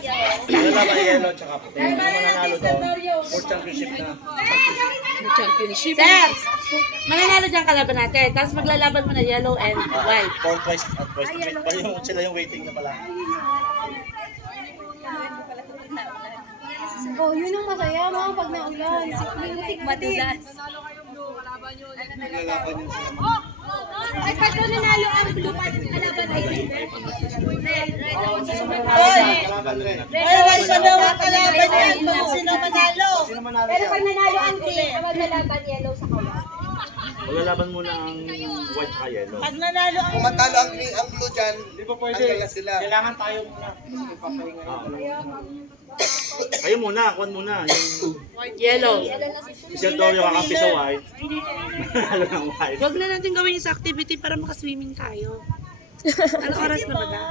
Malalaban yellow tsaka puti. Yung mananalo doon, for championship na. Championship. Sir, mananalo dyan kalaban natin. Tapos maglalaban mo na yellow and white. For twice at twice to beat. Pa yung sila yung waiting na pala. Oh, yun ang masaya, no? Pag naulan. Madulas. Ay, pag doon nanalo ang blue part, kalaban ay Ay, sa daw ang kalaban yan. Kung sino manalo. Pero pag nanalo ang green, maglalaban yellow sa color. Maglalaban muna ang white tsaka yellow. Pag nanalo ang Kung matalo ang green, ang blue dyan, Hindi pa pwede. tanggal na sila. Kailangan tayo muna. Kayo muna, kuhan muna. Yung yellow. siya daw yung kakampi sa white. Manalo ng white. Huwag na natin gawin yung sa activity para makaswimming tayo. Anong oras na ba na?